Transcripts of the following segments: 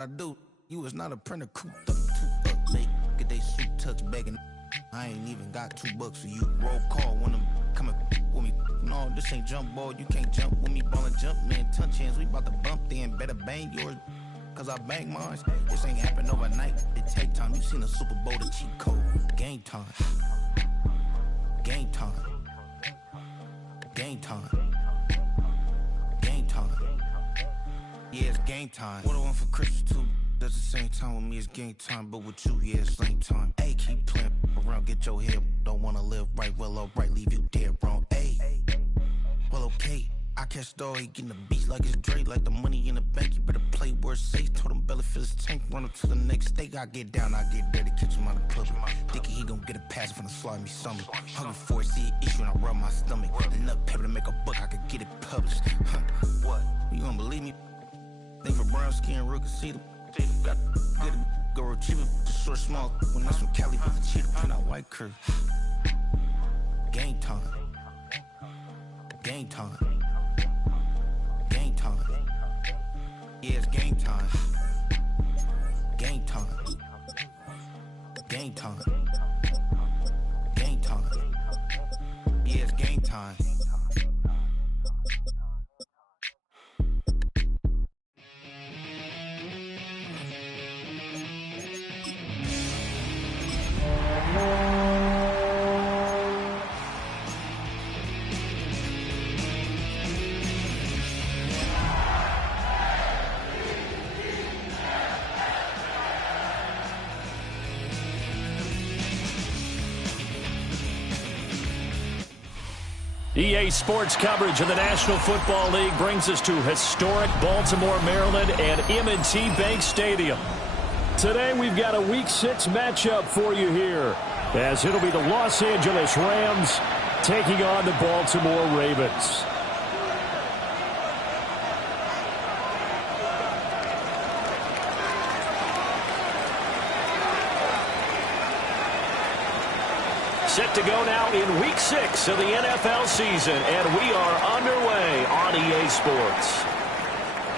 I do. You was not a printer cooped up, too up late. Get they suit tucks begging. I ain't even got $2 for you. Roll call when I'm coming with me. No, this ain't jump ball. You can't jump with me. Ballin' jump, man. Touch hands. We bout to bump then. Better bang yours. Cause I bang mine. This ain't happen overnight. It take time. You seen a Super Bowl, the cheat code. Game time. Game time. Game time. Game time. Yeah, it's game time. What I want for Christmas too. That's the same time with me, it's game time. But with you, yeah, it's same time. Hey, keep playing around, get your head. Don't wanna live right, well, alright, leave you dead wrong. Hey, well, okay. I catch the dog, he getting the beats like it's Dre, like the money in the bank. You better play where it's safe. Told him Belly fill his tank, run up to the next state. I get down, I get dirty, catch him on the public. Thinking he gon' get a pass from the slimy stomach. Hungry for it, see an issue and I rub my stomach. Enough paper to make a book, I could get it published. What? You don't believe me? Think for brown skin, real can see them. Got get it, go retrieve it, short, small. When that's from Cali, but the cheetah print out white curve. Game time. Game time. Game time. Yeah, it's game time. Game time. Game time. Game time. Yeah, it's game time. EA Sports coverage of the National Football League brings us to historic Baltimore, Maryland and M&T Bank Stadium. Today we've got a Week 6 matchup for you here, as it'll be the Los Angeles Rams taking on the Baltimore Ravens. Set to go now in Week 6 of the NFL season, and we are underway on EA Sports.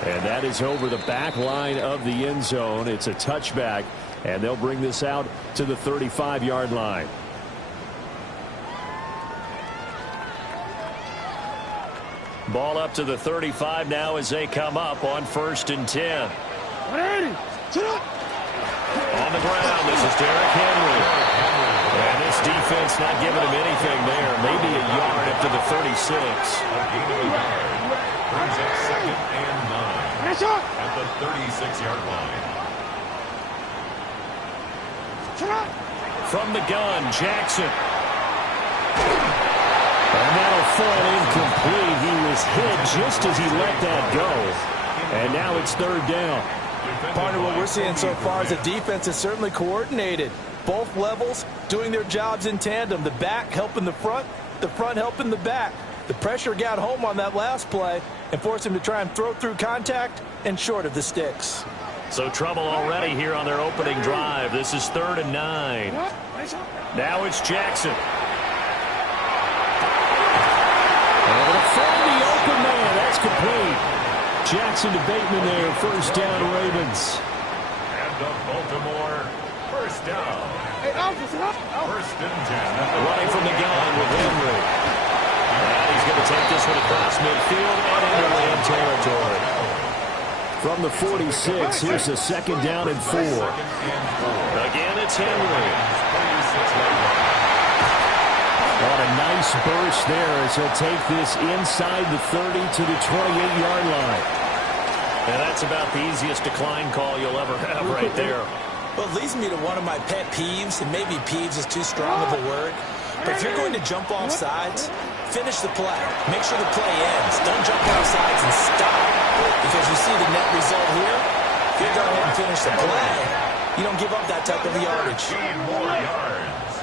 And that is over the back line of the end zone. It's a touchback, and they'll bring this out to the 35-yard line. Ball up to the 35 now as they come up on 1st and 10. On the ground, this is Derrick Henry. And this defense not giving him anything there. Maybe a yard up to the 36. Brings up 2nd and 9 at the 36-yard line. From the gun, Jackson. And that'll fall incomplete. He was hit just as he let that go. And now it's 3rd down. Partner, what we're seeing so far is the defense is certainly coordinated. Both levels doing their jobs in tandem. The back helping the front helping the back. The pressure got home on that last play and forced him to try and throw through contact and short of the sticks. So trouble already here on their opening drive. This is 3rd and 9. Now it's Jackson. And to find the open man. That's complete. Jackson to Bateman there. 1st down, Ravens. And the Baltimore 1st down. 1st and 10. Running from the gun with Henry. And he's going to take this one across midfield and into Ram territory. From the 46, here's a 2nd down and 4. Again, it's Henry. On a nice burst there as he'll take this inside the 30 to the 28-yard line. And that's about the easiest decline call you'll ever have right there. Well, it leads me to one of my pet peeves, and maybe peeves is too strong of a word. But if you're going to jump off sides, finish the play. Make sure the play ends. Don't jump off sides and stop. Because you see the net result here. If you go ahead and finish the play, you don't give up that type of yardage. 15 more yards.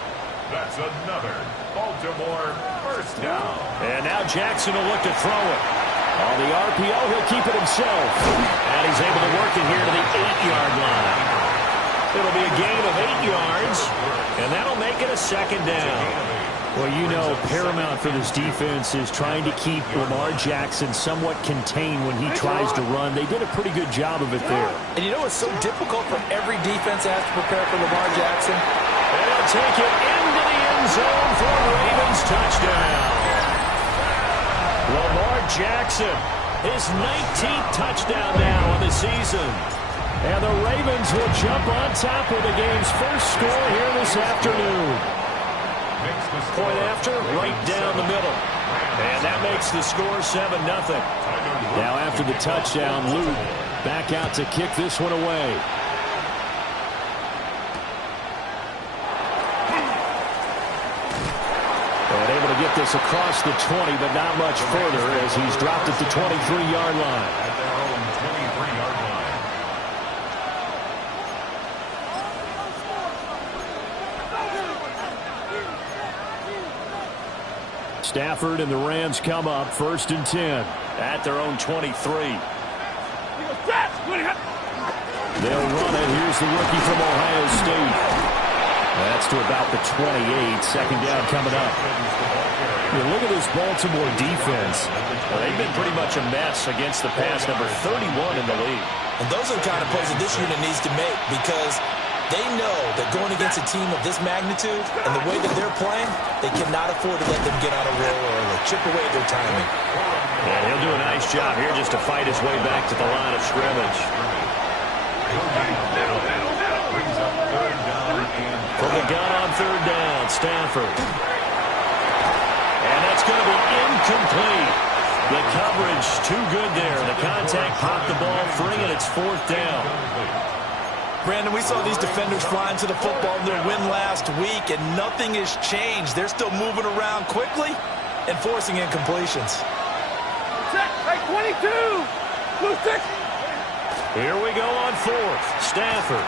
That's another Baltimore 1st down. And now Jackson will look to throw it. On the RPO, he'll keep it himself. And he's able to work it here to the 8-yard line. It'll be a gain of 8 yards, and that'll make it a 2nd down. Well, you know, paramount for this defense is trying to keep Lamar Jackson somewhat contained when he tries to run. They did a pretty good job of it there. And you know it's so difficult for every defense that has to prepare for Lamar Jackson? And he'll take it into the end zone for a Ravens touchdown. Lamar Jackson, his 19th touchdown now of the season. And the Ravens will jump on top with the game's first score here this afternoon. Point after, right down the middle. And that makes the score 7-0. Now after the touchdown, Luke back out to kick this one away. And able to get this across the 20, but not much further as he's dropped at the 23-yard line. At their own 23-yard line. Stafford and the Rams come up 1st and 10 at their own 23. They'll run it. Here's the rookie from Ohio State. That's to about the 28. Second down coming up. Look at this Baltimore defense. Well, they've been pretty much a mess against the pass, number 31 in the league. And those are the kind of plays that this unit needs to make because they know that going against a team of this magnitude and the way that they're playing, they cannot afford to let them get on a roll or chip away at their timing. And he'll do a nice job here just to fight his way back to the line of scrimmage. From the gun on 3rd down, Stafford. And that's going to be incomplete. The coverage too good there. The contact popped the ball free, and it's 4th down. Brandon, we saw these defenders flying to the football in their win last week, and nothing has changed. They're still moving around quickly and forcing incompletions. Hey, 22! Blue 6! Here we go on 4th. Stafford.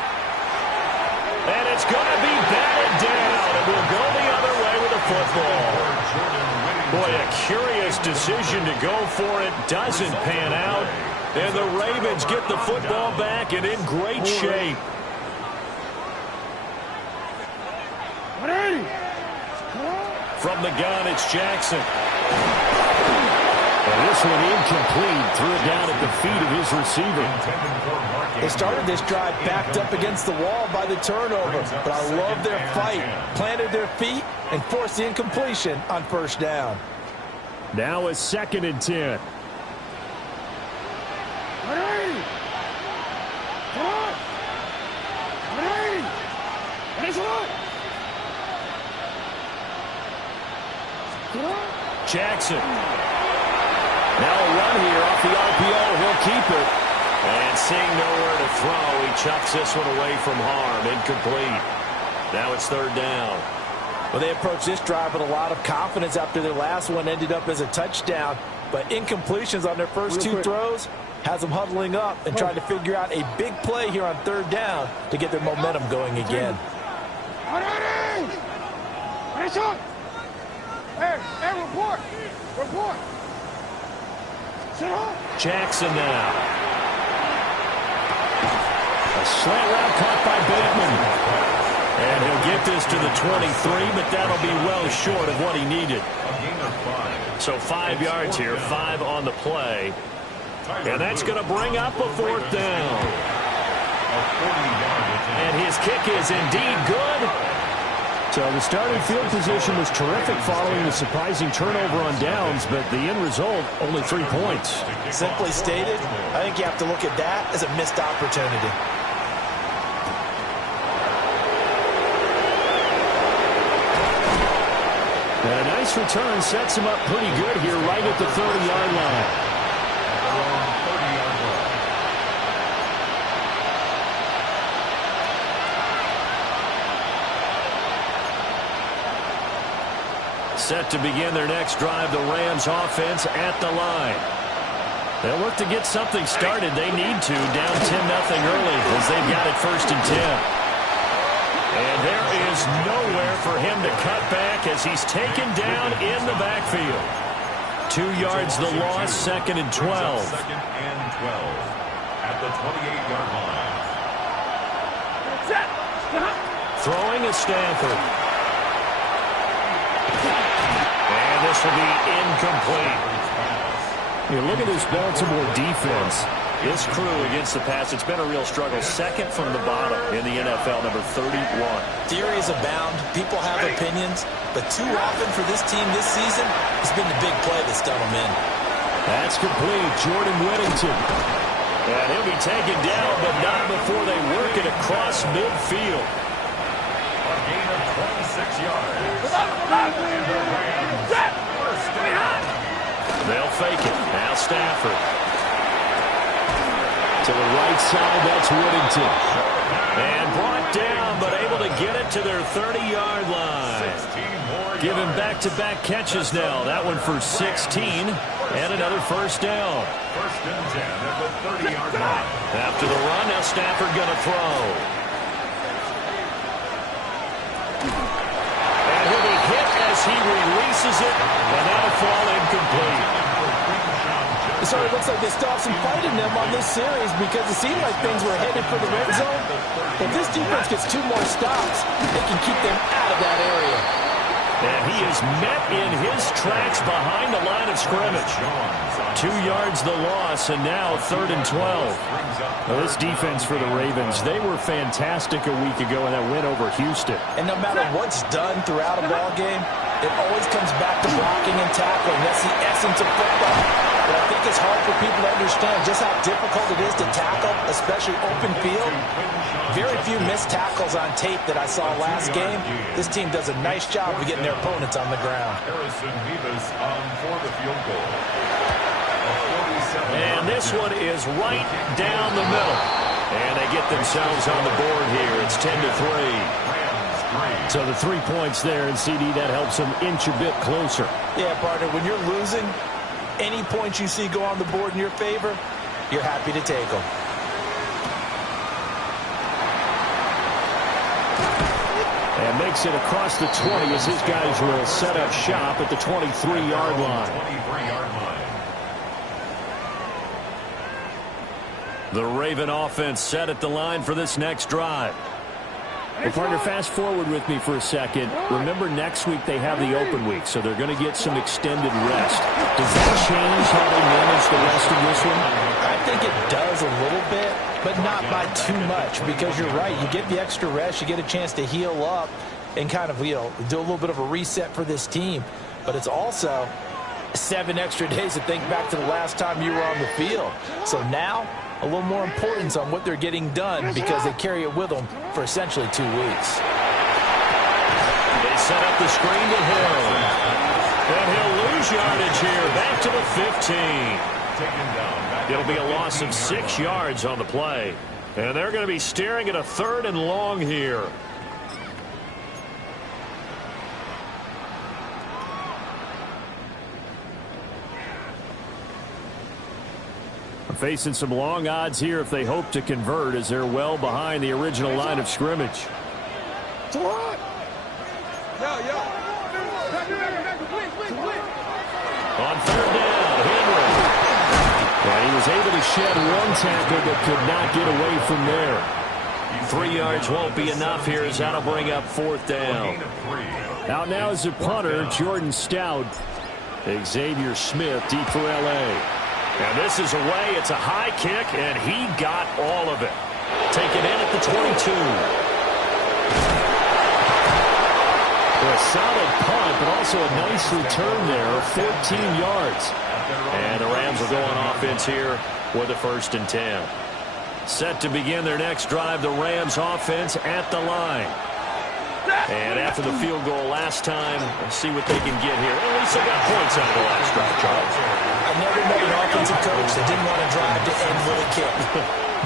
And it's going to be batted down. It will go the other way with the football. Boy, a curious decision to go for it. Doesn't pan out. And the Ravens get the football back and in great shape. From the gun, it's Jackson. And this one incomplete. Threw it down at the feet of his receiver. They started this drive backed up against the wall by the turnover, but I love their fight. Planted their feet and forced the incompletion on 1st down. Now it's 2nd and 10. Jackson. Now a run here off the RPO. He'll keep it. And seeing nowhere to throw, he chucks this one away from harm. Incomplete. Now it's 3rd down. Well, they approached this drive with a lot of confidence after their last one ended up as a touchdown. But incompletions on their first 2 throws has them huddling up and trying to figure out a big play here on 3rd down to get their momentum going again. Hey, report! Report! Jackson now. A slant route caught by Bateman. And he'll get this to the 23, but that'll be well short of what he needed. So 5 yards here, 5 on the play. And that's going to bring up a 4th down. And his kick is indeed good. So the starting field position was terrific following the surprising turnover on downs, but the end result, only 3 points. Simply stated, I think you have to look at that as a missed opportunity. And a nice return sets him up pretty good here right at the 30-yard line. Set to begin their next drive, the Rams offense at the line. They'll look to get something started. They need to, down 10-0 early as they've got it 1st and 10. And there is nowhere for him to cut back as he's taken down in the backfield. 2 yards the loss, 2nd and 12. 2nd and 12 at the 28-yard line. Throwing is Stafford. this will be incomplete. You look at this Baltimore defense. This crew against the pass, it's been a real struggle. Second from the bottom in the NFL, number 31. Theories abound. People have opinions. But too often for this team this season, it's been the big play that's done them in. That's complete. Jordan Whittington. And he'll be taken down, but not before they work it across midfield. A gain of 26 yards. They'll fake it. Now Stafford. To the right side, that's Whittington. And brought down, but able to get it to their 30-yard line. Giving back-to-back catches now. That one for 16, and another first down. First and 10 at the 30-yard line. After the run, now Stafford going to throw. And he'll be hit as he releases it, and that'll fall incomplete. It sort of looks like they still have some fight in them on this series because it seemed like things were headed for the red zone. If this defense gets 2 more stops, they can keep them out of that area. And he is met in his tracks behind the line of scrimmage. 2 yards the loss, and now 3rd and 12. Now this defense for the Ravens, they were fantastic a week ago in that win over Houston. And no matter what's done throughout a ball game, it always comes back to blocking and tackling. That's the essence of football. But I think it's hard for people to understand just how difficult it is to tackle, especially open field. Very few missed tackles on tape that I saw last game. This team does a nice job of getting their opponents on the ground. Harrison Vivas on for the field goal. And this one is right down the middle. And they get themselves on the board here. It's 10-3. So the 3 points there, and CD, that helps them inch a bit closer. Yeah, partner, when you're losing, any points you see go on the board in your favor, you're happy to take them. And makes it across the 20 as his guys will set up shop at the 23-yard line. 23-yard line. The Raven offense set at the line for this next drive. Well, partner, fast forward with me for a second. Remember, next week they have the open week, so they're going to get some extended rest. Does that change how they manage the rest of this one? I think it does a little bit, but not by too much, because you're right. You get the extra rest, you get a chance to heal up and kind of, do a little bit of a reset for this team. But it's also 7 extra days to think back to the last time you were on the field. So now, a little more importance on what they're getting done because they carry it with them for essentially 2 weeks. They set up the screen to Hill. And he'll lose yardage here. Back to the 15. It'll be a loss of 6 yards on the play. And they're going to be staring at a 3rd and long here. Facing some long odds here if they hope to convert, as they're well behind the original line of scrimmage. On 3rd down, Henry. And he was able to shed 1 tackle but could not get away from there. 3 yards won't be enough here as that'll bring up 4th down. Out now is the punter, Jordan Stout. Xavier Smith deep for L.A. And this is away. It's a high kick, and he got all of it. Taken in at the 22. A solid punt, but also a nice return there of 14 yards. And the Rams will go on offense here with a 1st and 10. Set to begin their next drive, the Rams offense at the line. And after the field goal last time, let's see what they can get here. At least they got points out of the last drive, Charles. I never met an offensive coach that didn't want to drive to end with a kick.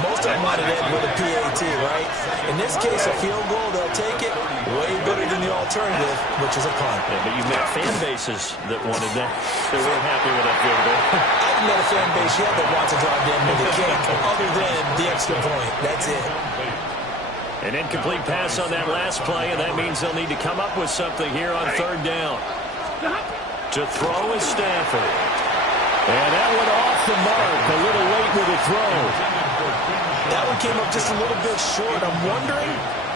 Most of them wanted to end with a PAT, right? In this case, a field goal, they'll take it. Way better than the alternative, which is a punt. Yeah, but you've met fan bases that wanted that. They weren't happy with that field goal. I haven't met a fan base yet that wants to drive to end with a kick, other than the extra point. That's it. An incomplete pass on that last play, and that means they'll need to come up with something here on 3rd down. To throw is Stafford. And that went off the mark, a little late with the throw. That one came up just a little bit short. I'm wondering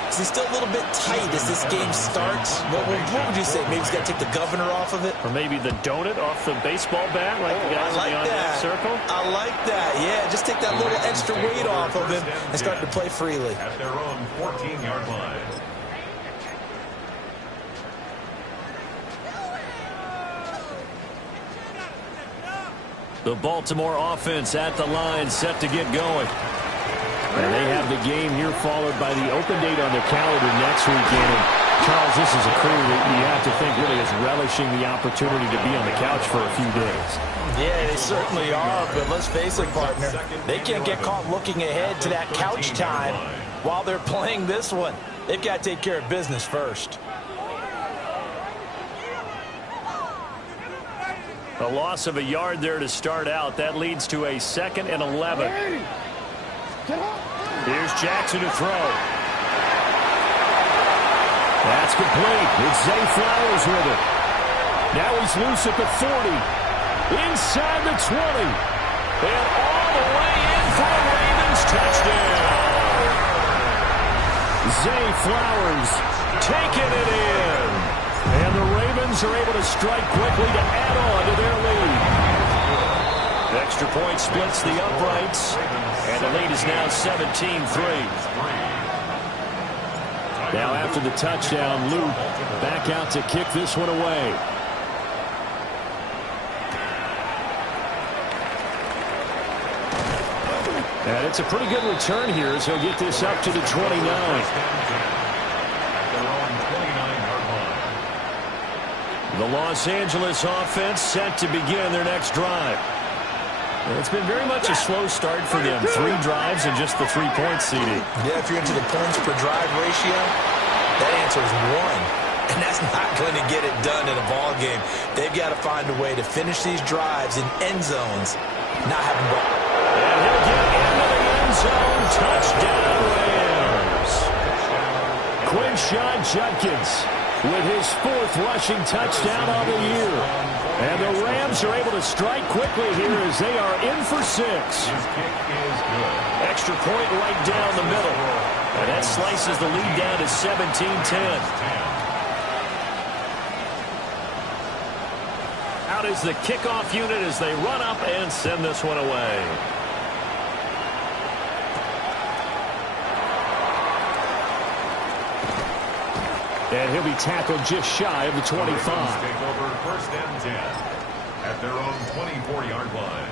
Is he still a little bit tight as this game starts? What would you say? Maybe he's got to take the governor off of it? Or maybe the donut off the baseball bat like the guys in the on-deck circle? I like that. Yeah, just take that little extra weight off of him and start to play freely. At their own 14-yard line. The Baltimore offense at the line, set to get going. And they have the game here followed by the open date on their calendar next weekend. And Charles, this is a crew that you have to think really is relishing the opportunity to be on the couch for a few days. Yeah, they certainly are, but let's face it, partner. They can't get caught looking ahead to that couch time while they're playing this one. They've got to take care of business first. A loss of a yard there to start out. That leads to a 2nd and 11. Here's Jackson to throw. That's complete. It's Zay Flowers with it. Now he's loose at the 40. Inside the 20. And all the way in for a Ravens touchdown. Zay Flowers taking it in. And the Ravens are able to strike quickly to add on to their lead. Extra point splits the uprights, and the lead is now 17-3. Now after the touchdown, Luke back out to kick this one away. And it's a pretty good return here as he'll get this up to the 29. The Los Angeles offense set to begin their next drive. It's been very much a slow start for them. 3 drives and just the 3 points, CD. Yeah, if you're into the points per drive ratio, that answer is 1. And that's not going to get it done in a ball game. They've got to find a way to finish these drives in end zones, not having ball. And he'll get into the end zone. Touchdown, Rams. Quinshon Judkins with his 4th rushing touchdown of the year. And the Rams are able to strike quickly here as they are in for 6. Extra point right down the middle. And that slices the lead down to 17-10. Out is the kickoff unit as they run up and send this one away. And he'll be tackled just shy of the 25. Take over 1st and 10 at their own 24-yard line.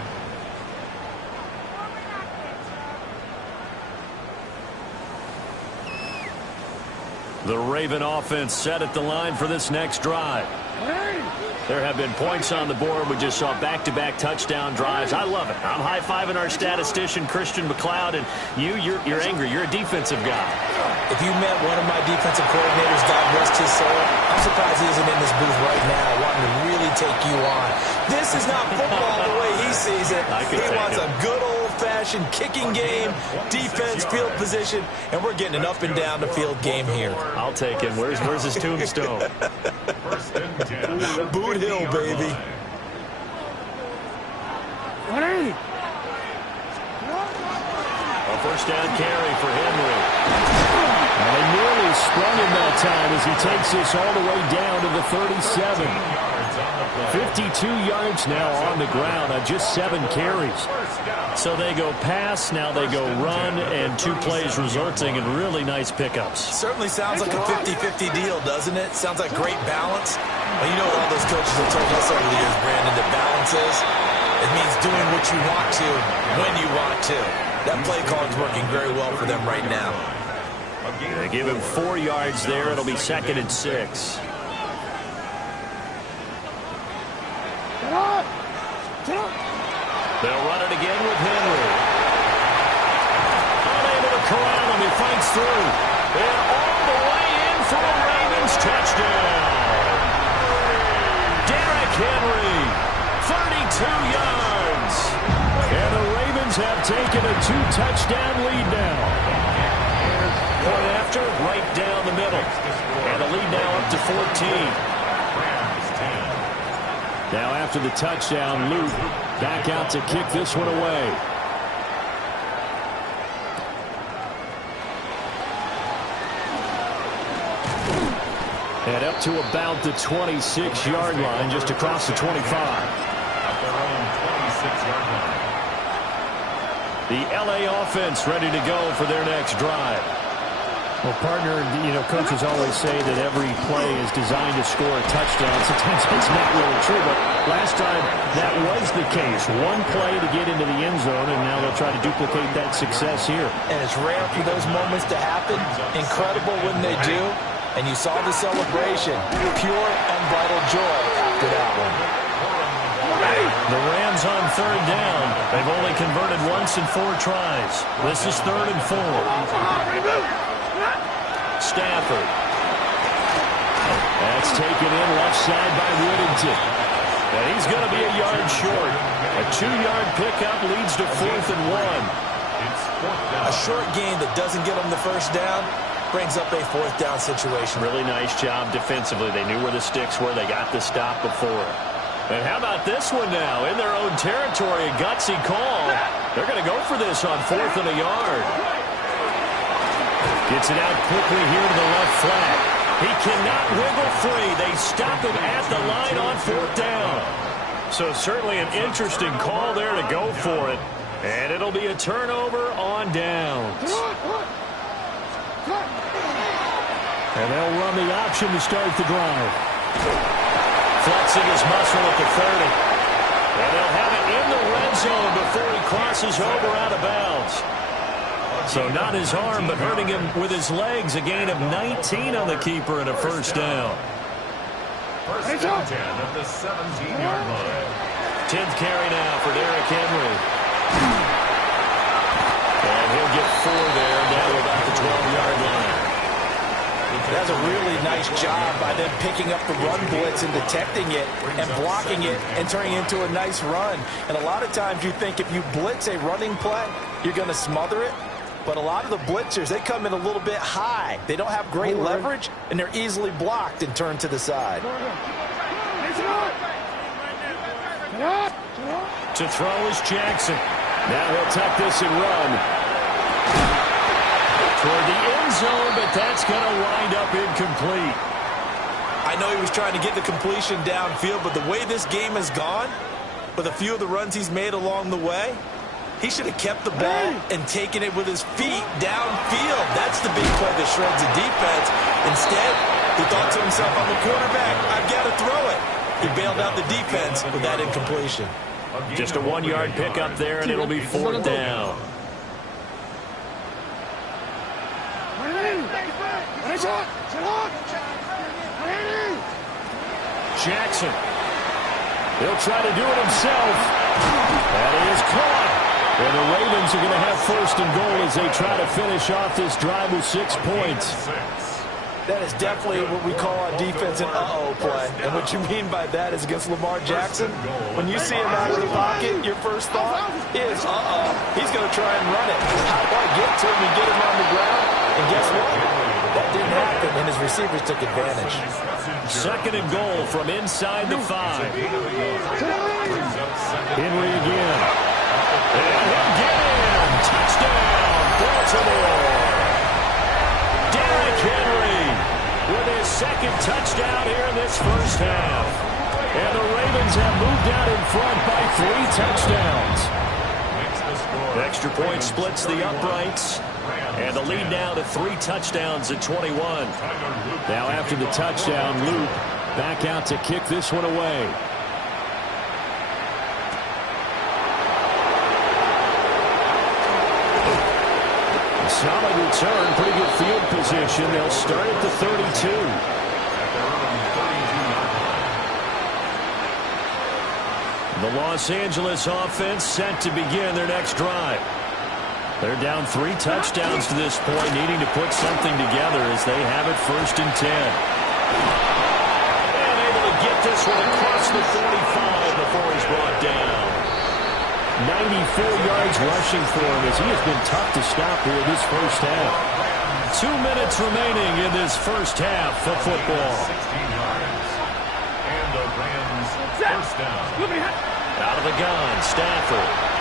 The Raven offense set at the line for this next drive. There have been points on the board. We just saw back-to-back touchdown drives. I love it. I'm high-fiving our statistician, Christian McLeod, and you're angry. You're a defensive guy. If you met one of my defensive coordinators, God rest his soul, I'm surprised he isn't in this booth right now wanting to really take you on. This is not football the way he sees it. He wants a good old-fashioned kicking game, defense, field position, and we're getting an up-and-down-the-field game here. I'll take him. Where's his tombstone? 1st and 10. Boot Hill, baby. A 1st down carry for Henry. And they nearly sprung him that time as he takes this all the way down to the 37. 52 yards now on the ground on just 7 carries. So they go pass, now they go run, and 2 plays resulting in really nice pickups. Certainly sounds like a 50-50 deal, doesn't it? Sounds like great balance. Well, you know what all those coaches have told us over the years, Brandon, that balance is? It means doing what you want to, when you want to. That play call is working very well for them right now. They give him 4 yards there. It'll be 2nd and 6. They'll run it again with Henry. Unable to corral him. He fights through. And all the way in for a Ravens touchdown. Derrick Henry, 32 yards. And the Ravens have taken a 2-touchdown lead now. Point after, right down the middle. And the lead now up to 14. Now after the touchdown, Luke back out to kick this one away. And up to about the 26-yard line, just across the 25. At their own 26-yard line. The LA offense ready to go for their next drive. Well, partner, coaches always say that every play is designed to score a touchdown. Sometimes it's not really true, but last time that was the case. One play to get into the end zone, and now they'll try to duplicate that success here. And it's rare for those moments to happen. Incredible when they do. And you saw the celebration. Pure, unbridled joy after that one. The Rams on third down. They've only converted once in 4 tries. This is 3rd and 4. Stafford. That's taken in left side by Whittington. And he's going to be a yard short. A 2-yard pickup leads to 4th and 1. A short gain that doesn't get them the first down brings up a 4th down situation. Really nice job defensively. They knew where the sticks were. They got the stop before. And how about this one now? In their own territory, a gutsy call. They're going to go for this on 4th and a yard. Gets it out quickly here to the left flat. He cannot wiggle free. They stop him at the line on 4th down. So certainly an interesting call there to go for it. And it'll be a turnover on downs. And they'll run the option to start the drive. Flexing his muscle at the 30. And they'll have it in the red zone before he crosses over out of bounds. So not his arm, but hurting him with his legs. A gain of 19 on the keeper and a first down. First and 10 at the 17-yard line. 10th carry now for Derrick Henry. And he'll get 4 there, down to about the 12-yard line. That's a really nice job by them picking up the run blitz and detecting it and blocking it and turning it into a nice run. And a lot of times you think if you blitz a running play, you're going to smother it. But a lot of the blitzers, they come in a little bit high. They don't have great leverage, and they're easily blocked and turned to the side. To throw is Jackson. Now he'll tuck this and run. Toward the end zone, but that's going to wind up incomplete. I know he was trying to get the completion downfield, but the way this game has gone, with a few of the runs he's made along the way, he should have kept the ball and taken it with his feet downfield. That's the big play that shreds the defense. Instead, he thought to himself, I'm a quarterback, I've got to throw it. He bailed out the defense with that incompletion. Just a 1-yard pickup there, and it'll be 4th down. Jackson. He'll try to do it himself. That is caught. And the Ravens are going to have 1st and goal as they try to finish off this drive with 6 points. That is definitely what we call on defense an uh-oh play. And what you mean by that is against Lamar Jackson, when you see him out of the pocket, your first thought is, uh-oh, he's going to try and run it. How do I get to him and get him on the ground? And guess what? That didn't happen, and his receivers took advantage. 2nd and goal from inside the 5. Henry again. And he'll get in. Touchdown, Baltimore. Derrick Henry with his 2nd touchdown here in this first half. And the Ravens have moved out in front by 3 touchdowns. Extra point splits the uprights. And the lead now to 3 touchdowns at 21. Now after the touchdown, Luke back out to kick this one away. Solid return, pretty good field position. They'll start at the 32. The Los Angeles offense set to begin their next drive. They're down 3 touchdowns to this point, needing to put something together as they have it 1st and 10. And able to get this one across the 45 before he's brought down. 94 yards rushing for him as he has been tough to stop here this first half. 2 minutes remaining in this first half of football. 16 yards. And the Rams first down. Out of the gun, Stafford.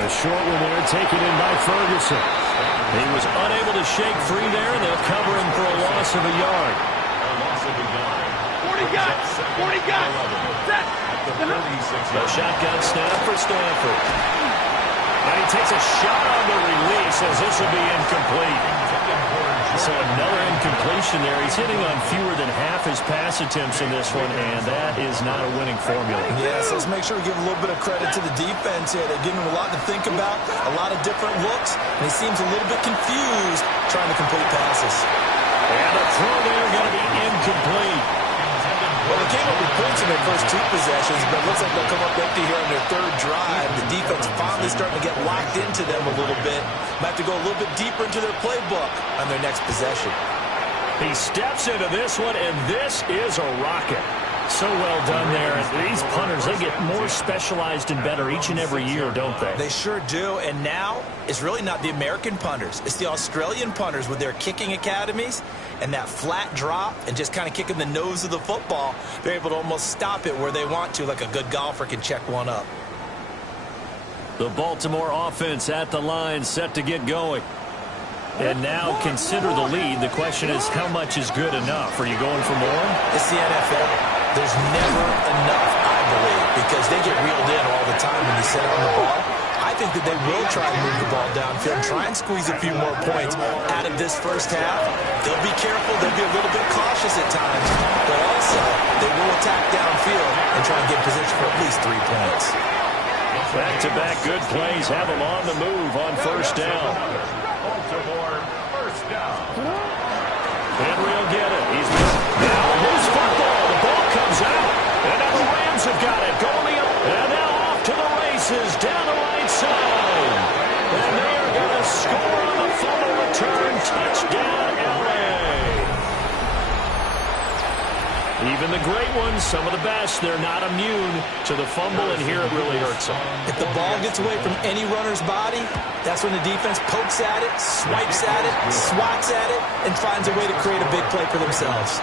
A short one there taken in by Ferguson. He was unable to shake free there, and they'll cover him for a loss of a yard. 40 guys! 40 guys! Set! The shotgun snap for Stanford. And he takes a shot on the release as this will be incomplete. So another incompletion there. He's hitting on fewer than half his pass attempts in this one, and that is not a winning formula. Yes, let's make sure we give a little bit of credit to the defense here. They're giving him a lot to think about, a lot of different looks, and he seems a little bit confused trying to complete passes. And the throw there going to be incomplete. Well, they came up with points in their first 2 possessions, but it looks like they'll come up empty here on their 3rd drive. The defense finally starting to get locked into them a little bit. Might have to go a little bit deeper into their playbook on their next possession. He steps into this one, and this is a rocket. So well done there. These punters, they get more specialized and better each and every year, don't they? They sure do. And now it's really not the American punters. It's the Australian punters with their kicking academies and that flat drop and just kind of kicking the nose of the football. They're able to almost stop it where they want to, like a good golfer can check one up. The Baltimore offense at the line, set to get going. And now consider the lead. The question is, how much is good enough? Are you going for more? It's the NFL. There's never enough, I believe, because they get reeled in all the time when you set on the ball. I think that they will try to move the ball downfield, try and squeeze a few more points out of this first half. They'll be careful. They'll be a little bit cautious at times, but also they will attack downfield and try and get position for at least 3 points. Back-to-back good plays have them on the move on first down. Baltimore, first down. Henry will get it. He's now a loose football. The ball comes out. And now the Rams have got it. Going up. And now off to the races down the right side. And they are going to score on the fumble return. Touchdown, L.A. Even the great ones, some of the best, they're not immune to the fumble, and here it really hurts them. If the ball gets away from any runner's body, that's when the defense pokes at it, swipes at it, swats at it, and finds a way to create a big play for themselves.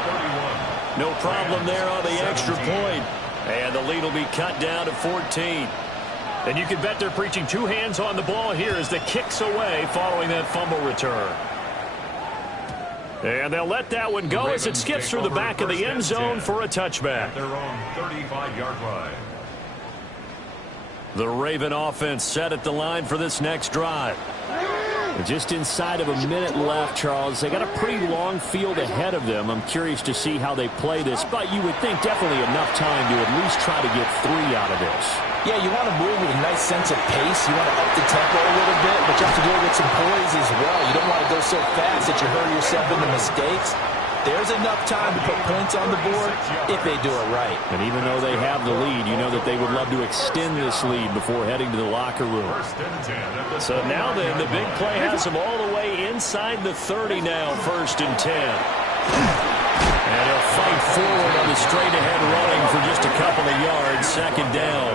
No problem there on the extra point. And the lead will be cut down to 14. And you can bet they're preaching 2 hands on the ball here as the kick's away following that fumble return. And they'll let that one go as it skips through the back of the end zone for a touchback. At their own 35-yard line. The Raven offense set at the line for this next drive. Just inside of a minute left, Charles. They got a pretty long field ahead of them. I'm curious to see how they play this, but you would think definitely enough time to at least try to get 3 out of this. Yeah, you want to move with a nice sense of pace. You want to up the tempo a little bit, but you have to do it with some poise as well. You don't want to go so fast that you hurry yourself into mistakes. There's enough time to put points on the board if they do it right. And even though they have the lead, you know that they would love to extend this lead before heading to the locker room. So now then, the big play has them all the way inside the 30 now, 1st and 10. And he'll fight forward on the straight-ahead running for just a couple of yards, 2nd down.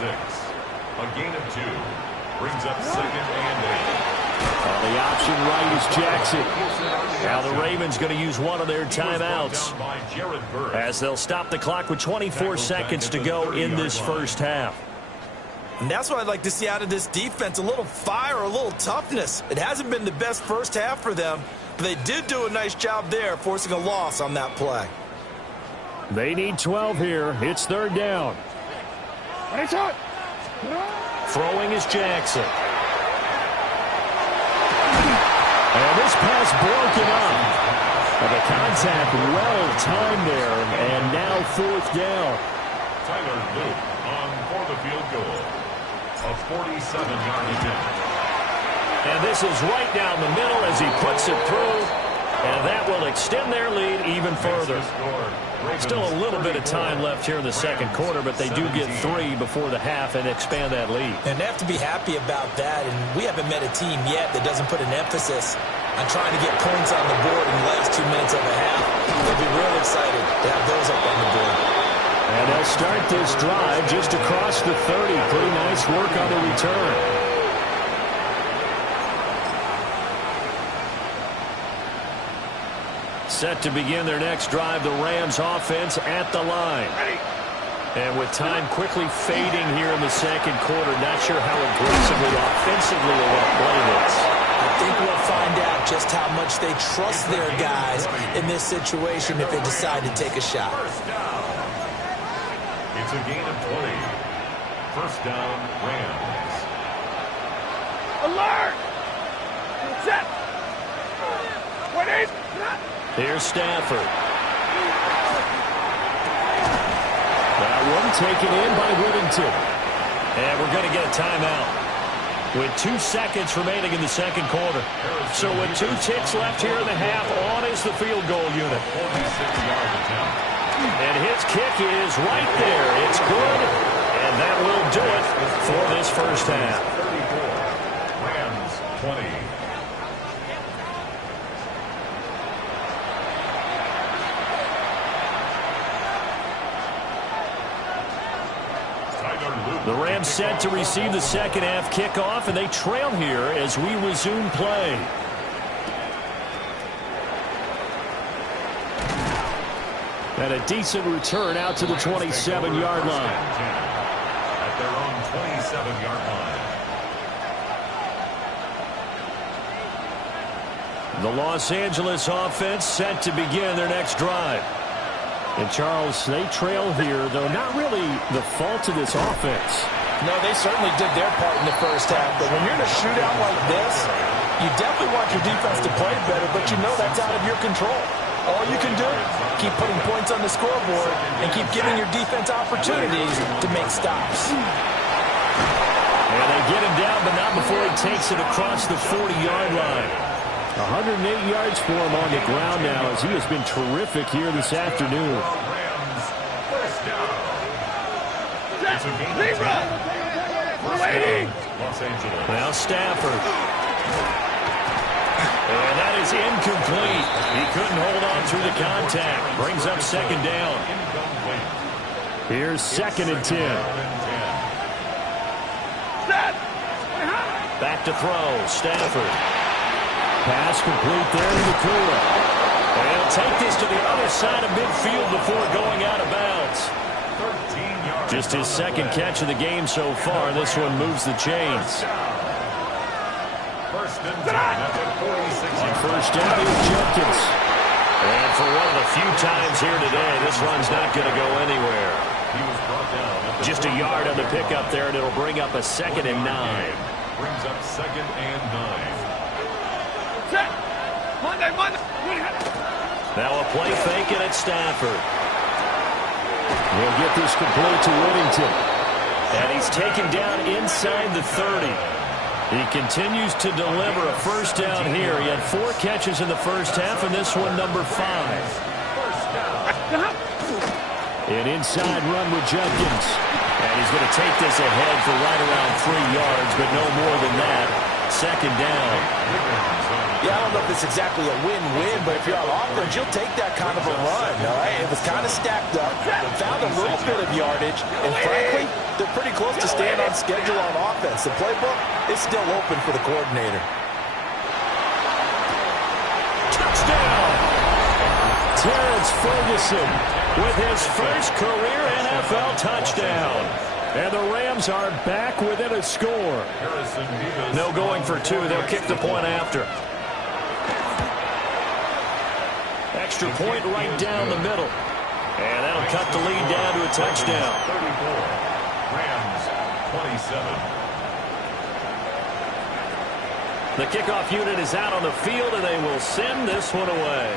26. A gain of 2. Brings up 2nd and 8. The option right is Jackson. Now the Ravens going to use one of their timeouts as they'll stop the clock with 24 seconds to go in this first half. And that's what I'd like to see out of this defense, a little fire, a little toughness. It hasn't been the best first half for them, but they did do a nice job there, forcing a loss on that play. They need 12 here. It's 3rd down. Throwing is Jackson. And this pass broken up. The contact well timed there, and now 4th down. Tyler Luke on for the field goal. A 47-yard attempt. And this is right down the middle as he puts it through. And that will extend their lead even further. Still a little bit of time left here in the 2nd quarter, but they do get 3 before the half and expand that lead. And they have to be happy about that. And we haven't met a team yet that doesn't put an emphasis on trying to get points on the board in the last 2 minutes of a half. They'll be real excited to have those up on the board. And they'll start this drive just across the 30. Pretty nice work on the return. Set to begin their next drive, the Rams offense at the line. And with time quickly fading here in the 2nd quarter, not sure how aggressively, offensively they want to play this. I think we'll find out just how much they trust their guys in this situation if they decide to take a shot. First down. It's a gain of 20. First down, Rams. Alert! Set! Here's Stafford. That one taken in by Whittington. And we're going to get a timeout with 2 seconds remaining in the second quarter. So with 2 ticks left here in the half, on is the field goal unit. 46-yard attempt. And his kick is right there. It's good. And that will do it for this first half. 34. Rams 20. The Rams set to receive the second half kickoff, and they trail here as we resume play. And a decent return out to the 27-yard line. At their own 27-yard line. The Los Angeles offense set to begin their next drive. And, Charles, they trail here, though not really the fault of this offense. No, they certainly did their part in the first half. But when you're in a shootout like this, you definitely want your defense to play better, but you know that's out of your control. All you can do, keep putting points on the scoreboard and keep giving your defense opportunities to make stops. And they get him down, but not before he takes it across the 40-yard line. 108 yards for him on the ground now as he has been terrific here this afternoon. Rams first down. It's a gain of 10. First down, Los Angeles. Now Stafford. And that is incomplete. He couldn't hold on through the contact. Brings up second down. Incomplete. Here's second and 10. Back to throw. Stafford. Pass complete there to Nakua. And he'll take this to the other side of midfield before going out of bounds. 13 yards. Just his second catch of the game so far. This one moves the chains. First and 10 at the 46. On first down, here's Jenkins. And for one of the few times here today, this run's not going to go anywhere. He was brought down at the Just a yard on the pickup there, and it'll bring up a second and 9. Brings up second and 9. Now a play fake it at Stafford. We'll get this complete to Whittington. And he's taken down inside the 30. He continues to deliver a first down here. He had 4 catches in the first half, and this one number 5. An inside run with Jenkins. And he's going to take this ahead for right around 3 yards, but no more than that. Second down. Yeah, I don't know if it's exactly a win-win, but if you're on offense, you'll take that kind of a run, all right? It was kind of stacked up, found a little bit of yardage, and frankly, they're pretty close to staying on schedule on offense. The playbook is still open for the coordinator. Touchdown! Terrence Ferguson with his first career NFL touchdown. And the Rams are back within a score. No going for 2. They'll kick the point after. Extra point right down the middle. And that'll cut the lead down to a touchdown. 34. Rams 27. The kickoff unit is out on the field, and they will send this one away.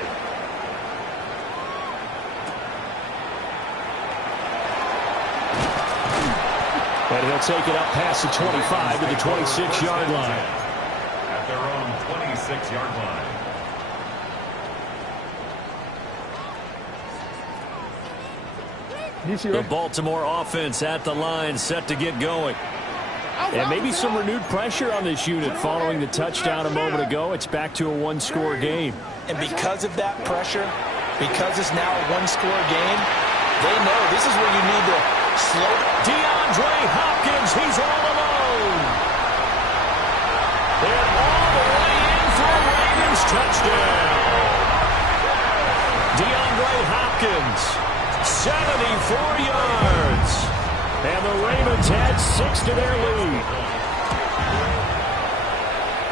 And he'll take it up past the 25 to the 26-yard line. At their own 26-yard line. The Baltimore offense at the line, set to get going. And maybe some renewed pressure on this unit following the touchdown a moment ago. It's back to a 1-score game. And because of that pressure, because it's now a 1-score game, they know this is where you need to slow. DeAndre Hopkins, he's all alone. And all the way in for a Ravens touchdown. DeAndre Hopkins, 74 yards. And the Ravens add 6 to their lead.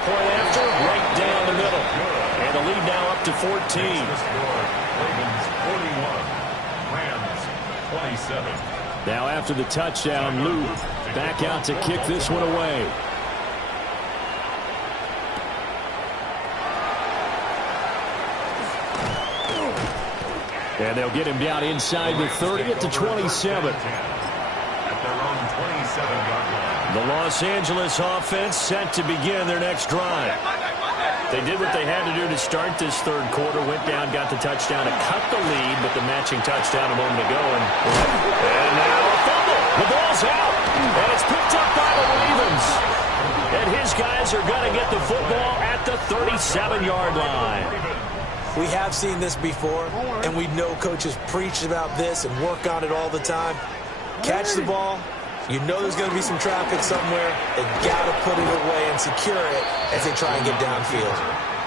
Point after, right lead now up to 14. Ravens 41, Rams 27. Now after the touchdown, Lou back out to kick this one away. And they'll get him down inside the 30 at the 27. At their own 27-yard line. The Los Angeles offense set to begin their next drive. They did what they had to do to start this third quarter, went down, got the touchdown to cut the lead, but the matching touchdown a moment ago. And now a fumble. The ball's out, and it's picked up by the Ravens. And his guys are going to get the football at the 37-yard line. We have seen this before, and we know coaches preach about this and work on it all the time. Catch the ball. You know there's going to be some traffic somewhere. They got to put it away and secure it as they try and get downfield.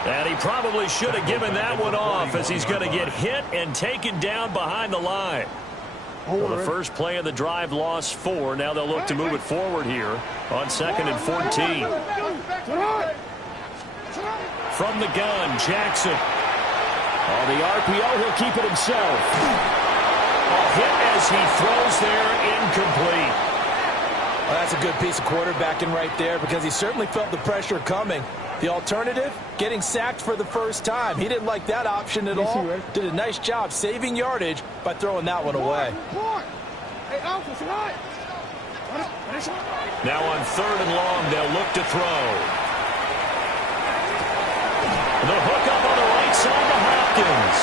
And he probably should have given that one off as he's going to get hit and taken down behind the line. Well, the first play of the drive lost 4. Now they'll look to move it forward here on 2nd and 14. From the gun, Jackson. On the RPO, he'll keep it himself. A hit as he throws there, incomplete. Well, that's a good piece of quarterbacking right there because he certainly felt the pressure coming. The alternative, getting sacked for the first time. He didn't like that option at all. Did a nice job saving yardage by throwing that one away. Now on 3rd and long, they'll look to throw. The hook up on the right side to Hopkins.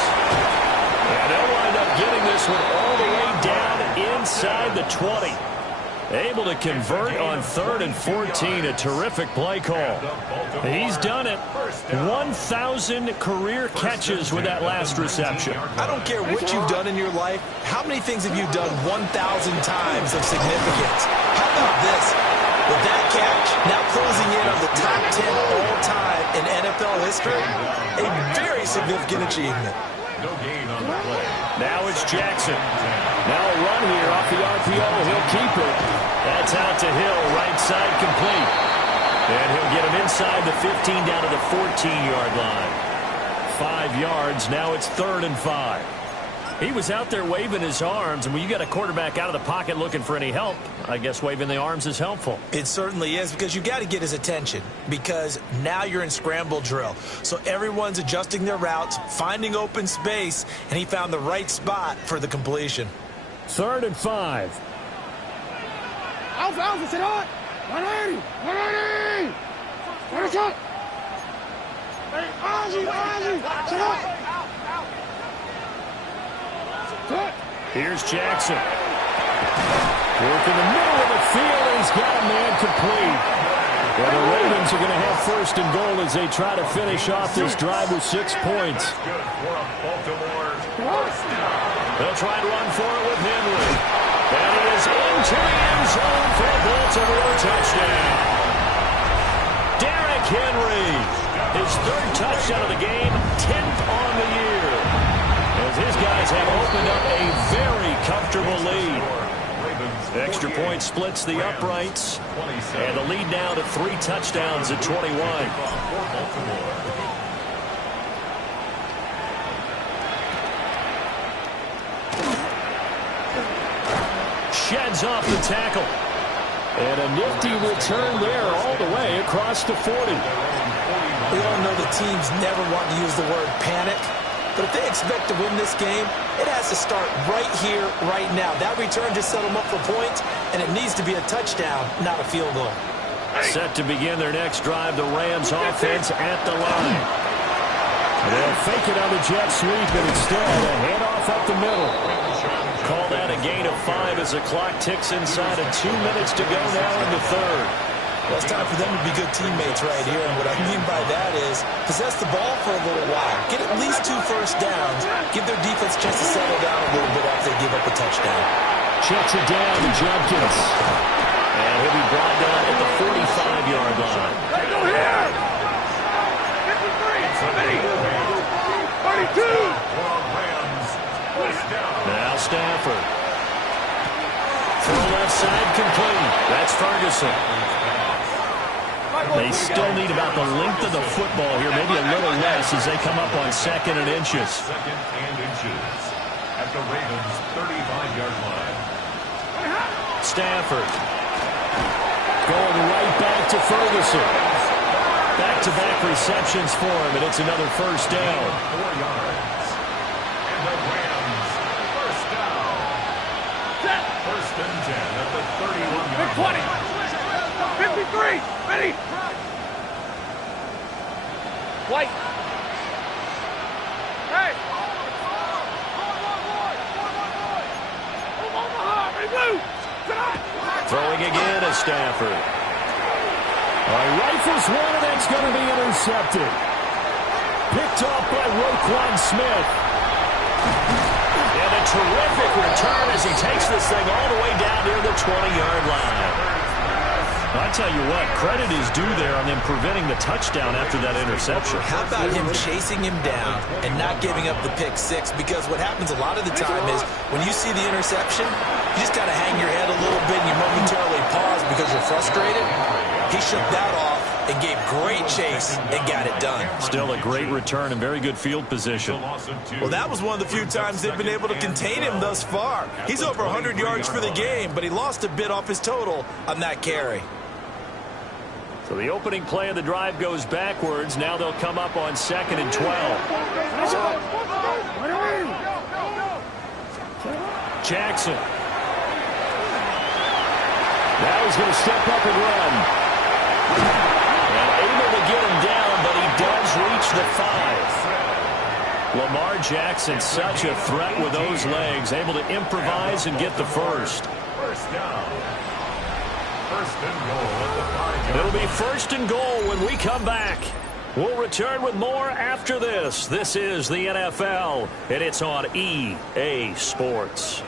And they'll wind up getting this one all the way down inside the 20. Able to convert on 3rd and 14. A terrific play call. He's done it. 1,000 career catches with that last reception. I don't care what you've done in your life. How many things have you done 1,000 times of significance? How about this? With that catch, now closing in on the top 10 all-time in NFL history, a very significant achievement. No gain on the play. Now it's Jackson. Now a run here off the RPO. He'll keep it. That's out to Hill, right side complete. And he'll get him inside the 15 down to the 14-yard line. 5 yards. Now it's 3rd and 5. He was out there waving his arms, and when you got a quarterback out of the pocket looking for any help, I guess waving the arms is helpful. It certainly is, because you got to get his attention, because now you're in scramble drill. So everyone's adjusting their routes, finding open space, and he found the right spot for the completion. 3rd and 5. Alpha, sit on! 180! 180! What is it? Hey, Ozzy! Sit on! Here's Jackson. Work in the middle of the field, and he's got a man complete. Well, the Ravens are going to have 1st and goal as they try to finish off this drive with 6 points. They'll try to run for it with Henry. And he is into the end zone for a Baltimore touchdown. Derrick Henry, his 3rd touchdown of the game, 10th on the year. As his guys have opened up a very comfortable lead. Extra point splits the uprights. And the lead now to 3 touchdowns at 21. Sheds off the tackle. And a nifty return there all the way across the 40. We all know the teams never want to use the word panic. But if they expect to win this game, it has to start right here, right now. That return just set them up for points, and it needs to be a touchdown, not a field goal. Set to begin their next drive, the Rams offense at the line. They'll fake it on the jet sweep, and instead a handoff up the middle. Call that a gain of 5 as the clock ticks inside of 2 minutes to go now in the 3rd. Well, it's time for them to be good teammates right here, and what I mean by that is possess the ball for a little while. Get at least 2 first downs. Give their defense a chance to settle down a little bit after they give up a touchdown. Checks it down to Jenkins. And he'll be brought down at the 45-yard line. Let's go here! 53! 32! Now Stafford. Throw left side complete. That's Ferguson. They still need about the length of the football here, maybe a little less as they come up on 2nd and inches. 2nd and inches at the Ravens' 35-yard line. Stafford going right back to Ferguson. Back-to-back receptions for him, and it's another first down. 4 yards. And the Rams, first down. First and 10 at the 31-yard line. 53. Ready. White. Hey. Throwing again is Stafford. Rifles one, and that's going to be intercepted. Picked off by Roquan Smith. And a terrific return as he takes this thing all the way down near the 20-yard line. I tell you what, credit is due there on them preventing the touchdown after that interception. How about him chasing him down and not giving up the pick six? Because what happens a lot of the time is when you see the interception, you just got to hang your head a little bit and you momentarily pause because you're frustrated. He shook that off and gave great chase and got it done. Still a great return and very good field position. Well, that was one of the few times they've been able to contain him thus far. He's over 100 yards for the game, but he lost a bit off his total on that carry. So the opening play of the drive goes backwards. Now they'll come up on 2nd and 12. Jackson. Now he's going to step up and run. And able to get him down, but he does reach the 5. Lamar Jackson, such a threat with those legs, able to improvise and get the first. First down. First and goal at the 5-yard line. It'll be first and goal when we come back. We'll return with more after this. This is the NFL, and it's on EA Sports.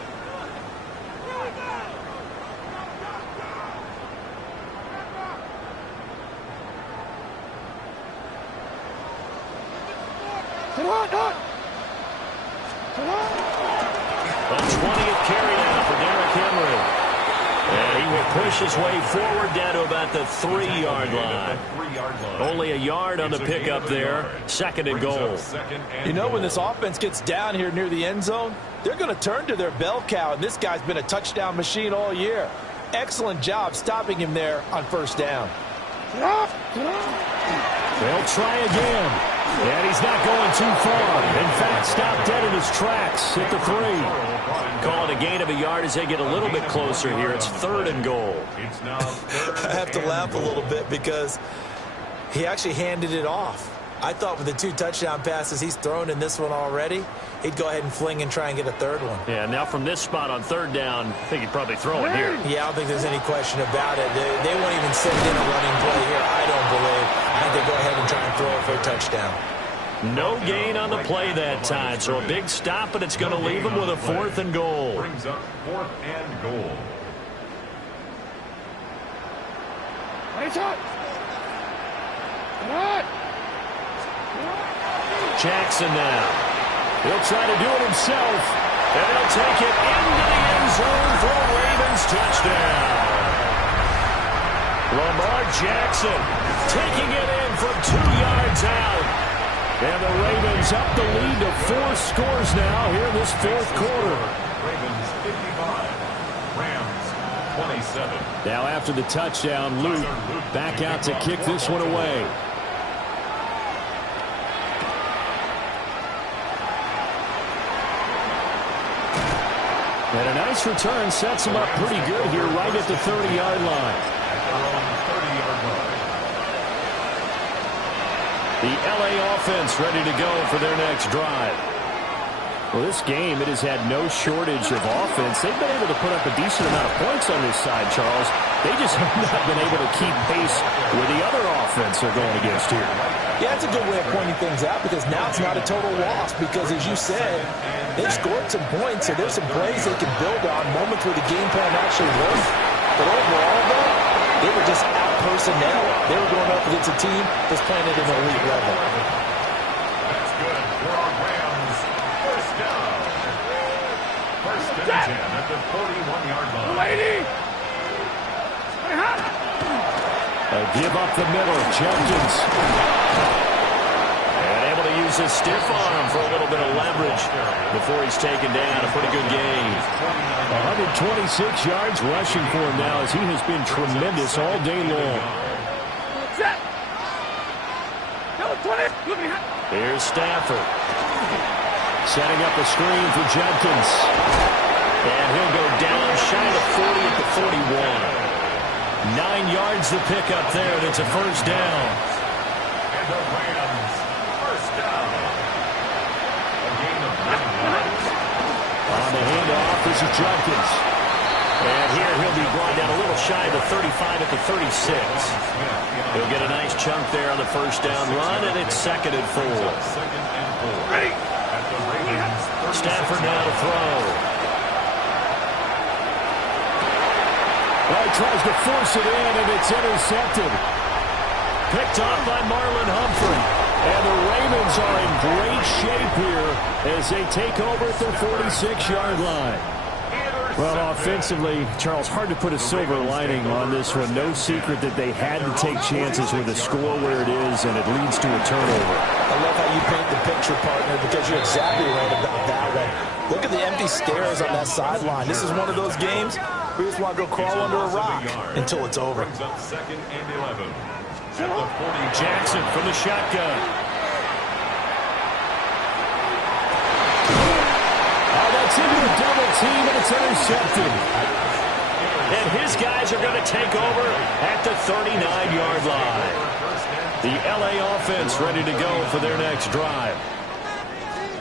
A 20th carry now for Derrick Henry. And he will push his way forward down to about the 3-yard line. Only a yard on the pickup there. 2nd and goal. You know, when this offense gets down here near the end zone, they're going to turn to their bell cow, and this guy's been a touchdown machine all year. Excellent job stopping him there on first down. They'll try again. And he's not going too far. In fact, stopped dead in his tracks at the 3. Call it a gain of a yard as they get a little bit closer here. It's 3rd and goal. I have to laugh a little bit because he actually handed it off. I thought with the 2 touchdown passes he's thrown in this one already, he'd go ahead and fling and try and get a 3rd one. Yeah, now from this spot on 3rd down, I think he'd probably throw it here. Yeah, I don't think there's any question about it. They won't even send in a running play here, I don't believe. I think they go ahead and try and throw it for a touchdown. No gain on the play that time, so a big stop, but it's going to leave him with a 4th and goal. Brings up 4th and goal. Jackson now. He'll try to do it himself, and he'll take it into the end zone for a Ravens touchdown. Lamar Jackson taking it in from 2 yards out. And the Ravens up the lead to 4 scores now here in this 4th quarter. Ravens 55, Rams 27. Now after the touchdown, Luke back out to kick this one away. And a nice return sets him up pretty good here right at the 30-yard line. The LA offense ready to go for their next drive. Well, this game, it has had no shortage of offense. They've been able to put up a decent amount of points on this side, Charles. They just have not been able to keep pace with the other offense they're going against here. Yeah, it's a good way of pointing things out because now it's not a total loss because, as you said, they've scored some points, so there's some plays they can build on, moments where the game plan actually worked. But overall, though, they were just out personnel. They were going up against a team that's playing at an elite level. That's good for our Rams. First down. First and 10 at the 41-yard line. A Give up the middle. Judkins. And able to use his stiff arm for a little bit of leverage before he's taken down. A pretty good game. 126 yards rushing for him now as he has been tremendous all day long. Here's Stafford. Setting up a screen for Judkins. And he'll go down shy of 40 at the 41. 9 yards to pick up there, and it's a first down. And the Rams, first down. A gain of 9 yards. On the handoff, this is Judkins. And here he'll be brought down a little shy of the 35 at the 36. He'll get a nice chunk there on the first down run, and it's 2nd and 4. Ready. At the Ravens, Stafford now to throw. Well, he tries to force it in, and it's intercepted. Picked off by Marlon Humphrey. And the Ravens are in great shape here as they take over at their 46-yard line. Well, offensively, Charles, hard to put a silver lining on this one. No secret that they had to take chances with the score where it is, and it leads to a turnover. I love how you paint the picture, partner, because you're exactly right about that one. Look at the empty stairs on that sideline. This is one of those games we just want to go crawl under a rock until it's over. Brings up 2nd and 11. At the 40. Jackson from the shotgun. Oh, that's into a double team, and it's intercepted. And his guys are going to take over at the 39-yard line. The L.A. offense ready to go for their next drive.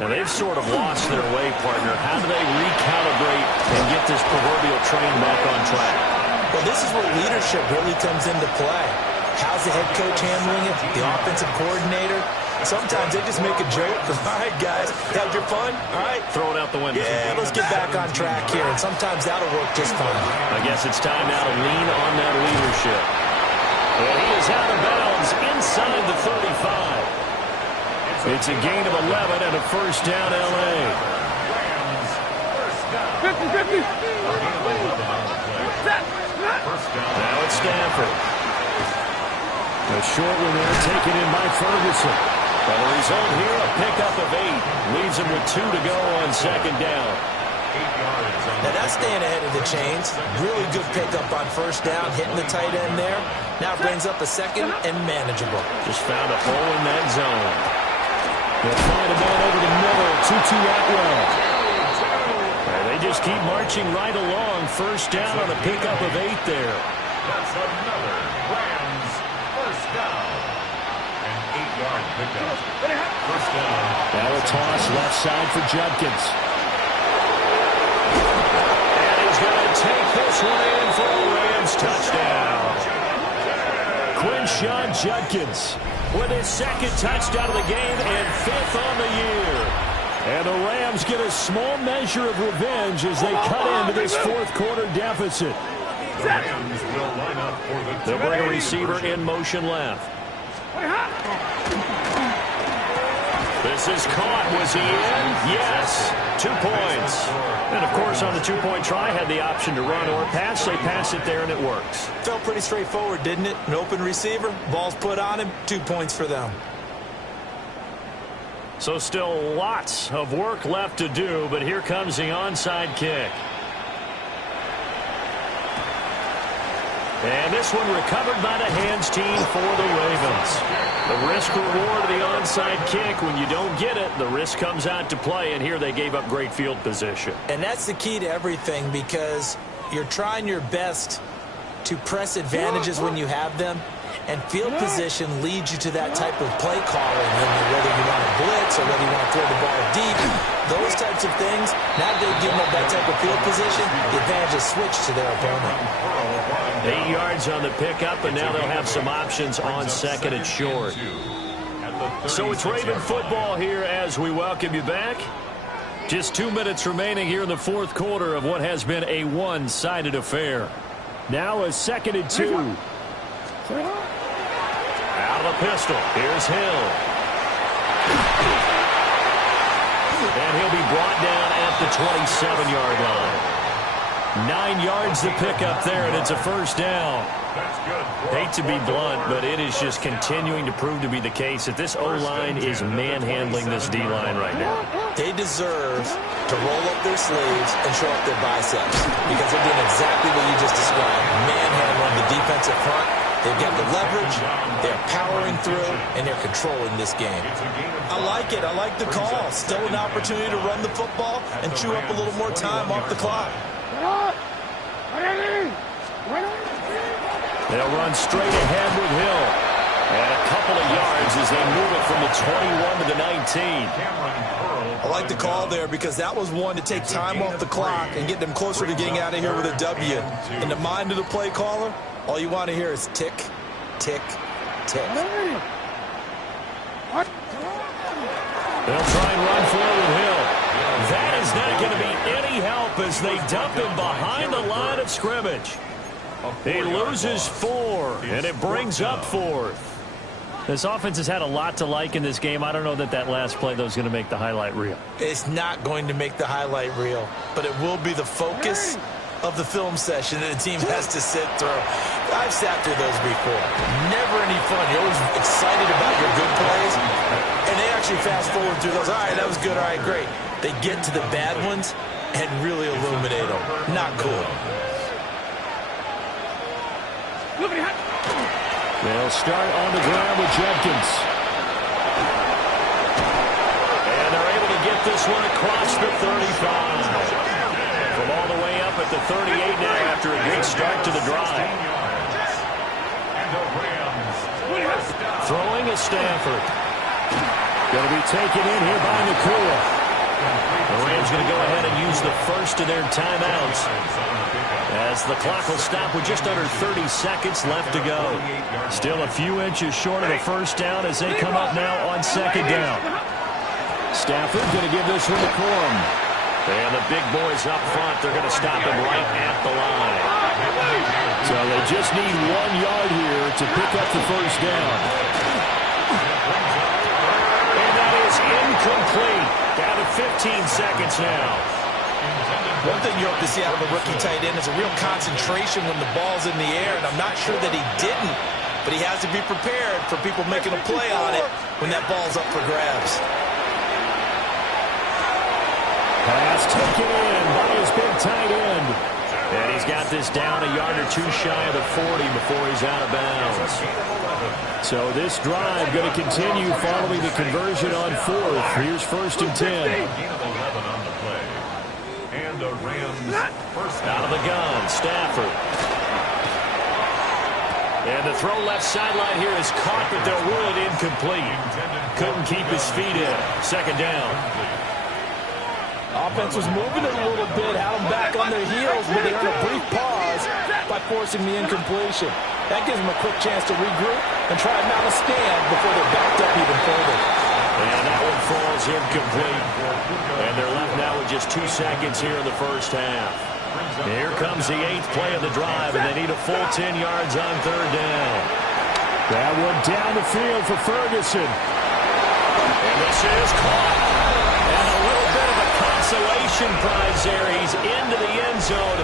And they've sort of lost their way, partner. How do they recalibrate and get this proverbial train back on track? Well, this is where leadership really comes into play. How's the head coach handling it? The offensive coordinator? Sometimes they just make a joke. All right, guys, had your fun? All right. Throw it out the window. Yeah, let's get back on track here. And sometimes that'll work just fine. I guess it's time now to lean on that leadership. And he is out of bounds inside the 35. It's a gain of 11 and a first down, L.A. Rams, first down. 50-50. Now it's Stafford. A short one there taken in by Ferguson. Well, the result here, a pickup of 8. Leaves him with 2 to go on 2nd down. 8 yards. Now that's staying ahead of the chains. Really good pickup on first down, hitting the tight end there. Now brings up a 2nd and manageable. Just found a hole in that zone. They'll find a man over the middle. Tutu Atwell. And they just keep marching right along. First down on a pickup of 8 there. That's another Rams first down. An 8-yard pickup. First down. Now a toss left side for Judkins. And he's going to take this one in for a Rams touchdown. Quinshon Judkins with his 2nd touchdown of the game and 5th on the year. And the Rams get a small measure of revenge as they cut into this 4th quarter deficit. The Rams will line up for the They'll bring a receiver in motion left. This is caught. Was he in? Yes. 2 points. And, of course, on the 2-point try, had the option to run or pass. They pass it there, and it works. Felt pretty straightforward, didn't it? An open receiver, ball's put on him, 2 points for them. So still lots of work left to do, but here comes the onside kick. And this one recovered by the hands team for the Ravens. The risk-reward of the onside kick, when you don't get it, the risk comes out to play, and here they gave up great field position. And that's the key to everything, because you're trying your best to press advantages when you have them, and field position leads you to that type of play calling, whether you want to blitz or whether you want to throw the ball deep. Those types of things, now that they've given up that type of field position, the advantage is switched to their opponent. 8 yards on the pickup, and now they'll have some options on 2nd and short. So it's Raven football here as we welcome you back. Just 2 minutes remaining here in the 4th quarter of what has been a one-sided affair. Now a 2nd and 2. Out of the pistol. Here's Hill. And he'll be brought down at the 27-yard line. 9 yards to pick up there, and it's a first down. Hate to be blunt, but it is just continuing to prove to be the case that this O-line is manhandling this D-line right now. They deserve to roll up their sleeves and show up their biceps because they're doing exactly what you just described. Manhandling the defensive front. They've got the leverage, they're powering through, and they're controlling this game. I like it. I like the call. Still an opportunity to run the football and chew up a little more time off the clock. They'll run straight ahead with Hill. And a couple of yards as they move it from the 21 to the 19. I like the call there because that was one to take time off the clock and get them closer to getting out of here with a W. In the mind of the play caller, all you want to hear is tick, tick, tick. They'll try and run forward with Hill. That is not going to be any help as they dump him behind the line of scrimmage. He loses 4, and it brings up 4th. This offense has had a lot to like in this game. I don't know that last play, though, is going to make the highlight reel. It's not going to make the highlight reel, but it will be the focus of the film session that the team has to sit through. I've sat through those before. Never any fun. You're always excited about your good plays, and they actually fast forward through those. All right, that was good. All right, great. They get to the bad ones and really illuminate them. Not cool. They'll start on the ground with Jenkins. And they're able to get this one across the 35. From all the way up at the 38 now after a good start to the drive. Throwing is Stafford. Going to be taken in here by Nakua. The Rams going to go ahead and use the first of their timeouts as the clock will stop with just under 30 seconds left to go. Still a few inches short of the first down as they come up now on second down. Stafford going to give this one to Corum. And the big boys up front, they're going to stop him right at the line. So they just need 1 yard here to pick up the first down. And that is incomplete. Down to 15 seconds now. One thing you hope to see out of a rookie tight end is a real concentration when the ball's in the air, and I'm not sure that he didn't, but he has to be prepared for people making a play on it when that ball's up for grabs. Pass taken in by his big tight end. And he's got this down a yard or two shy of the 40 before he's out of bounds. So this drive going to continue following the conversion on 4th. Here's 1st and 10. Out of the gun, Stafford. And the throw left sideline here is caught, but they'll rule it incomplete. Couldn't keep his feet in. Second down. Offense was moving it a little bit, had them back on their heels, but they earned a brief pause by forcing the incompletion. That gives them a quick chance to regroup and try and mount a stand before they're backed up even further. And that one falls incomplete. And they're left now with just 2 seconds here in the first half. Here comes the 8th play of the drive, and they need a full 10 yards on 3rd down. That one down the field for Ferguson. And this is caught. And a little bit of a consolation prize there. He's into the end zone.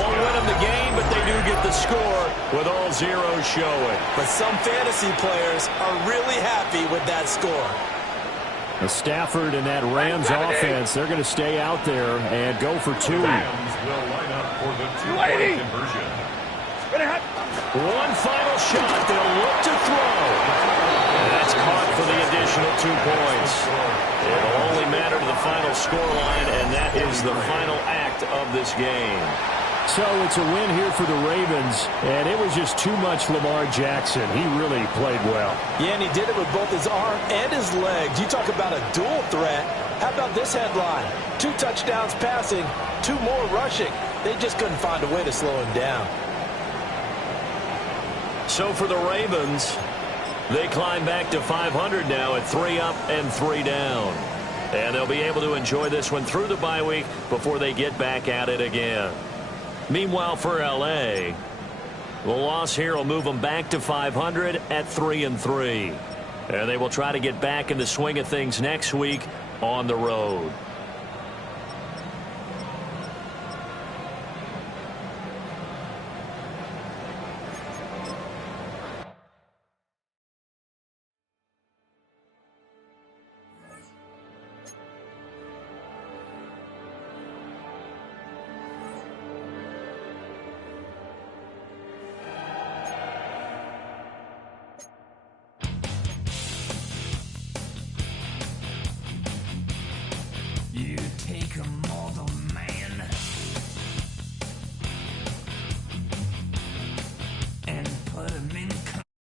Won't win them the game, but they do get the score with all zeros showing. But some fantasy players are really happy with that score. The Stafford and that Rams offense, they're going to stay out there and go for 2. Rams will line up for the 2-point conversion. One final shot. They'll look to throw. And that's caught for the additional 2 points. It'll only matter to the final scoreline, and that is the final act of this game. So it's a win here for the Ravens, and it was just too much Lamar Jackson. He really played well. Yeah, and he did it with both his arm and his legs. You talk about a dual threat. How about this headline? 2 touchdowns passing, 2 more rushing. They just couldn't find a way to slow him down. So for the Ravens, they climb back to 500 now at 3 up and 3 down. And they'll be able to enjoy this one through the bye week before they get back at it again. Meanwhile, for L.A., the loss here will move them back to 500 at 3-3. And they will try to get back in the swing of things next week on the road.